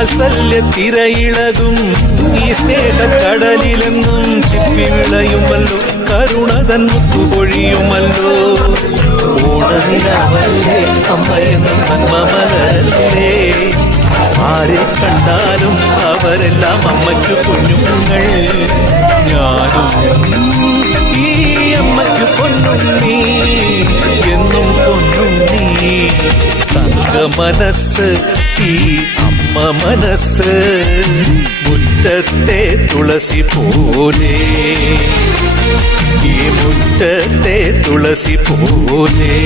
വാത്സല്യ തിരയിളകും ഈ സ്നേഹക്കടലിലെന്നും ചിപ്പി വിളയുമല്ലോ കരുണതൻ മുത്തുപൊഴിയുമല്ലോ. ഓണനിലാവല്ലേ അമ്മയെന്നും നന്മ മലരല്ലേ, ആരെ കണ്ടാലും അവരെല്ലാം അമ്മയ്ക്ക് കുഞ്ഞുങ്ങൾ. ഞാനും ഈ അമ്മയ്ക്ക് പൊന്നുണ്ണി, എന്നും പൊന്നുണ്ണി. തങ്ക മനസ്സ് ഈ അമ്മ മനസ്സ്, മുറ്റത്തെ തുളസി പോലെ, ഈ മുറ്റത്തെ തുളസി പോലെ.